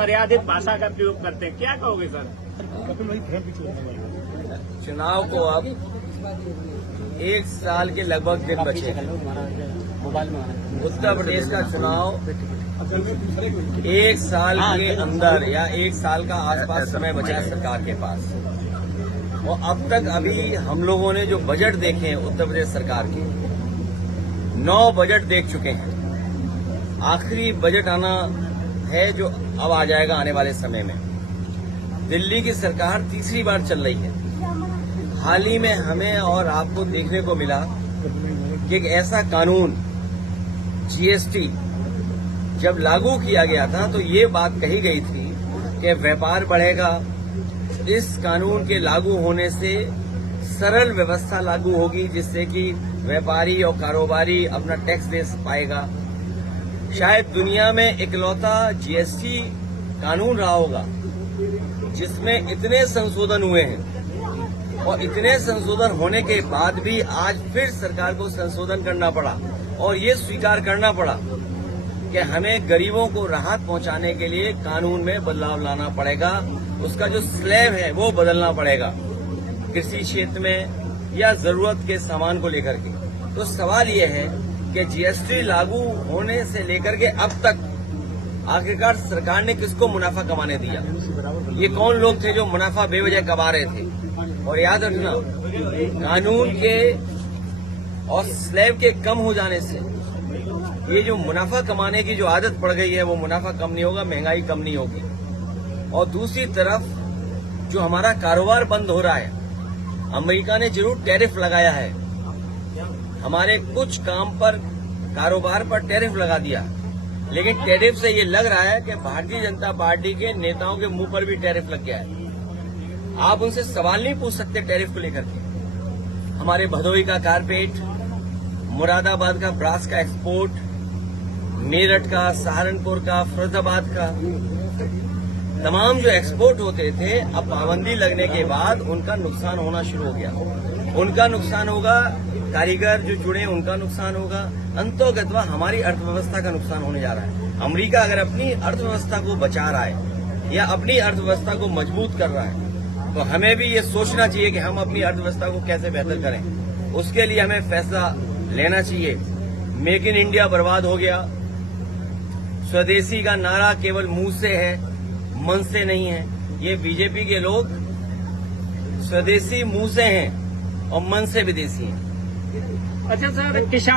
मर्यादित भाषा का प्रयोग करते हैं, क्या कहोगे सर? चुनाव को अब 1 साल के लगभग दिन बचे हैं। उत्तर प्रदेश का चुनाव 1 साल के अंदर या 1 साल का आसपास समय बचा है सरकार के पास। और अब तक अभी हम लोगों ने जो बजट देखे हैं उत्तर प्रदेश सरकार के 9 बजट देख चुके हैं। आखिरी बजट आना है जो अब आ जाएगा आने वाले समय में। दिल्ली की सरकार तीसरी बार चल रही है। हाल ही में हमें और आपको देखने को मिला कि एक ऐसा कानून जीएसटी जब लागू किया गया था तो ये बात कही गई थी कि व्यापार बढ़ेगा। इस कानून के लागू होने से सरल व्यवस्था लागू होगी जिससे कि व्यापारी और कारोबारी अपना टैक्स दे पाएगा। शायद दुनिया में इकलौता जीएसटी कानून रहा होगा जिसमें इतने संशोधन हुए हैं और इतने संशोधन होने के बाद भी आज फिर सरकार को संशोधन करना पड़ा और ये स्वीकार करना पड़ा कि हमें गरीबों को राहत पहुंचाने के लिए कानून में बदलाव लाना पड़ेगा। उसका जो स्लैब है वो बदलना पड़ेगा कृषि क्षेत्र में या जरूरत के सामान को लेकर के। तो सवाल ये है कि जीएसटी लागू होने से लेकर के अब तक आखिरकार सरकार ने किसको मुनाफा कमाने दिया? ये कौन लोग थे जो मुनाफा बेवजह कमा रहे थे? और याद रखना, कानून के और स्लैब के कम हो जाने से ये जो मुनाफा कमाने की जो आदत पड़ गई है वो मुनाफा कम नहीं होगा, महंगाई कम नहीं होगी। और दूसरी तरफ जो हमारा कारोबार बंद हो रहा है, अमेरिका ने जरूर टैरिफ लगाया है, हमारे कुछ काम पर कारोबार पर टैरिफ लगा दिया, लेकिन टैरिफ से ये लग रहा है कि भारतीय जनता पार्टी के नेताओं के मुंह पर भी टैरिफ लग गया है। आप उनसे सवाल नहीं पूछ सकते टैरिफ को लेकर के। हमारे भदोही का कारपेट, मुरादाबाद का ब्रास का एक्सपोर्ट, मेरठ का, सहारनपुर का, फिरोजाबाद का, तमाम जो एक्सपोर्ट होते थे अब पाबंदी लगने के बाद उनका नुकसान होना शुरू हो गया। उनका नुकसान होगा, कारीगर जो जुड़े उनका नुकसान होगा, अंतोगत्वा हमारी अर्थव्यवस्था का नुकसान होने जा रहा है। अमेरिका अगर अपनी अर्थव्यवस्था को बचा रहा है या अपनी अर्थव्यवस्था को मजबूत कर रहा है तो हमें भी ये सोचना चाहिए कि हम अपनी अर्थव्यवस्था को कैसे बेहतर करें। उसके लिए हमें फैसला लेना चाहिए। मेक इन इंडिया बर्बाद हो गया। स्वदेशी का नारा केवल मुंह से है, मन से नहीं है। ये बीजेपी के लोग स्वदेशी मुंह से हैं और मन से विदेशी हैं। अच्छा सर, किसान